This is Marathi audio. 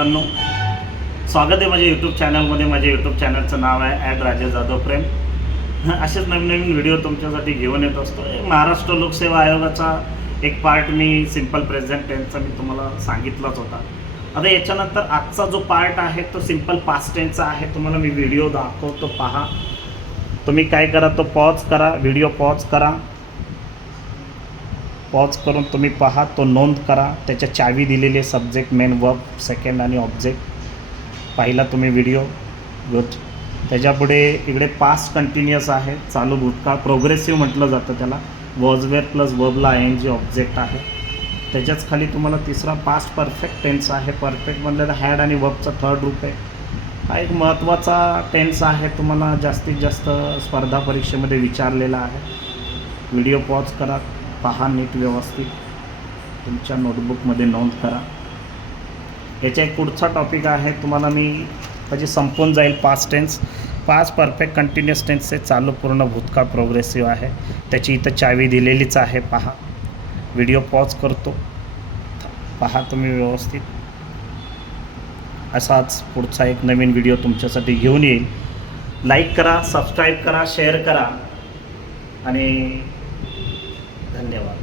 मित्रांनो, स्वागत आहे माझ्या यूट्यूब चॅनलमध्ये. माझ्या यूट्यूब चॅनलचं नाव आहे @राजेश जाधव प्रेम. असेच नवीन नवीन व्हिडिओ तुमच्यासाठी घेऊन येत असतो. महाराष्ट्र लोकसेवा आयोगाचा एक पार्ट मी सिम्पल प्रेझेंट टेन्सचा मी तुम्हाला सांगितलाच होता. आता याच्यानंतर आजचा जो पार्ट आहे तो सिम्पल पास्ट टेन्सचा आहे. तुम्हाला मी व्हिडिओ दाखवतो, पहा. तुम्ही काय करा, तो पॉज करा, व्हिडिओ पॉज करा. पॉज करून तुम्ही पहा, तो नोंद करा. त्याच्या चावी दिलेले सब्जेक्ट, मेन, वर्ब, सेकंड आणि ऑब्जेक्ट पाहिला तुम्ही व्हिडिओ. गुड. त्याच्यापुढे इकडे पास्ट कंटिन्युअस आहे, चालू भूतकाळ, प्रोग्रेसिव्ह म्हटलं जातं त्याला. वॉजवेअर प्लस वर्बला ING ऑब्जेक्ट आहे. त्याच्याच खाली तुम्हाला तिसरा पास्ट परफेक्ट टेन्स आहे. परफेक्ट म्हणलं तर हॅड आणि वर्बचा थर्ड रूप आहे. हा एक महत्त्वाचा टेन्स आहे, तुम्हाला जास्तीत जास्त स्पर्धा परीक्षेमध्ये विचारलेला आहे. व्हिडिओ पॉज करा, पहा नीट व्यवस्थित, तुमच्या नोटबुकमध्ये नोंद करा. याचा एक पुढचा टॉपिक आहे, तुम्हाला मी म्हणजे संपून जाईल. Past tense, past perfect continuous टेन्सचे चालू, पूर्ण, भूतकाळ, प्रोग्रेसिव्ह आहे. त्याची इथं चावी दिलेलीच आहे, पहा. व्हिडिओ पॉज करतो, पहा तुम्ही व्यवस्थित. असाच पुढचा एक नवीन व्हिडिओ तुमच्यासाठी घेऊन येईल. लाईक करा, सबस्क्राईब करा, शेअर करा आणि धन्यवाद.